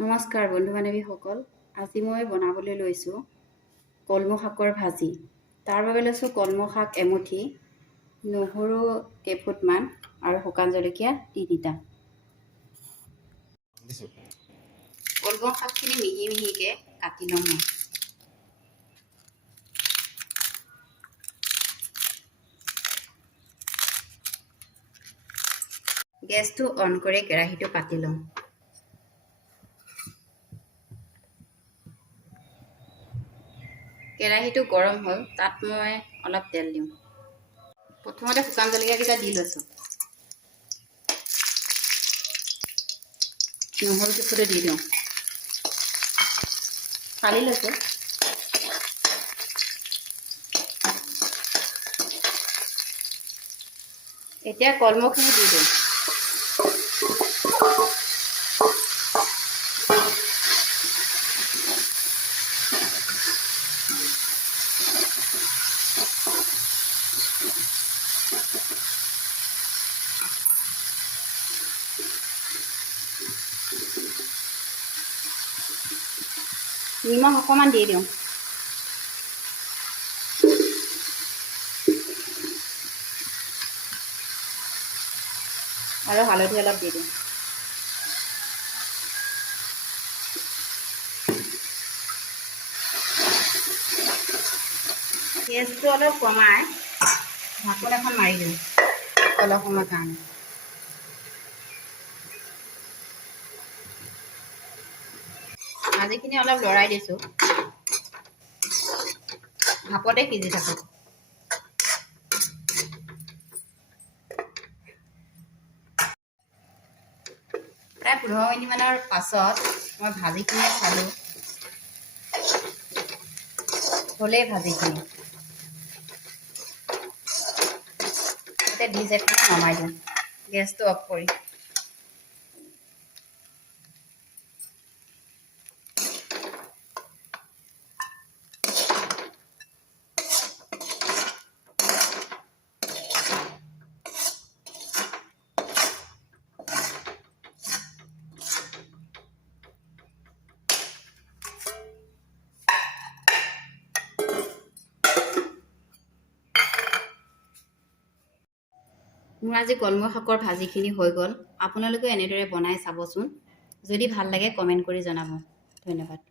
নমস্কাৰ বন্ধু বান্ধৱীসকল, আজি মই বনাবলৈ লৈছোঁ কলমৌ শাকৰ ভাজি। তাৰ বাবে লৈছোঁ কলমৌ শাক এমুঠি, নহৰু কেইফুটমান আৰু শুকান জলকীয়া 3টা। কলমৌ শাকখিনি মিহি মিহিকৈ কাটি ল'ম। গেছটো অন কৰি কেৰাহীটো পাতি ল'ম। কেৰাহীটো গৰম হ'ল, তাত মই অলপ তেল দিওঁ। প্ৰথমতে শুকান জলকীয়াকেইটা দি লৈছোঁ। নহৰু কেইফুটো দি দিওঁ। ফালি লৈছোঁ। এতিয়া কলমৌখিনি দি দিওঁ। নিমখ অকণমান দি দিওঁ। আৰু হালধি অলপ দি দিওঁ। গেছটো অলপ কমাই ঢাকোন এখন মাৰি দিওঁ অলপ সময়ৰ কাৰণে। ভাজিখিনি অলপ লৰাই দিছোঁ, ভাপতে সিজি থাকক। প্ৰায় 15 মিনিটমানৰ পাছত মই ভাজিখিনি চালোঁ, হ'লেই ভাজিখিনি। এতিয়া ডিছ এখন নমাই দিওঁ, গেছটো অফ কৰি। মোৰ আজি কলমৌ শাকৰ ভাজিখিনি হৈ গ'ল। আপোনালোকেও এনেদৰে বনাই চাবচোন। যদি ভাল লাগে কমেণ্ট কৰি জনাব। ধন্যবাদ।